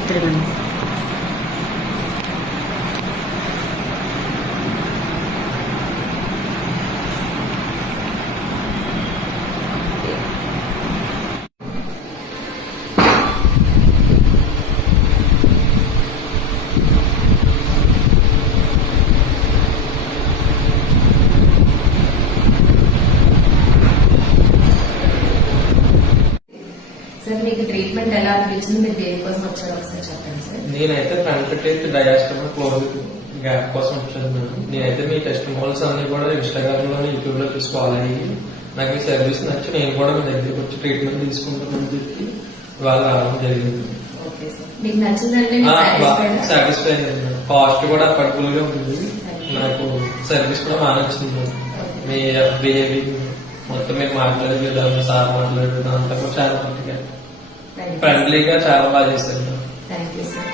ఇక్కడ ఇవ్వండి. సార్ మీకు ట్రీట్మెంట్ ఎలా అనిపించింది, మీరు దేనికోసం వచ్చారో ఒకసారి చెప్పండి సార్. నేనైతే ఫ్రంట్ టెస్ట్ డయాస్టమల్ క్లోజ్ గ్యాప్ కోసం వచ్చాను మేడం. నేనైతే మీ టెస్ట్ మోల్స్ అన్ని కూడా ఇన్స్టాగ్రామ్ లో యూట్యూబ్ లో చూసి ఫాలో అయ్యి నాకు ఈ సర్వీస్ నచ్చి నేను కూడా మీ దగ్గరికి వచ్చి ట్రీట్మెంట్ తీసుకుంటానని చెప్పి వాళ్ళు రావడం జరిగింది. ఓకే సార్, మీకు నచ్చిందంటే సాటిస్ఫై అయింది. కాస్ట్ కూడా అఫోర్డబుల్ గా ఉంది. నాకు సర్వీస్ కూడా బాగా నచ్చింది. మీ బిహేవియర్ మొత్తం మీరు మాట్లాడే విధానం, సార్ మాట్లాడే విధానం అంతా కూడా చాలా ఫ్రెండ్లీగా చాలా బాగా చేశారు. Thank you sir.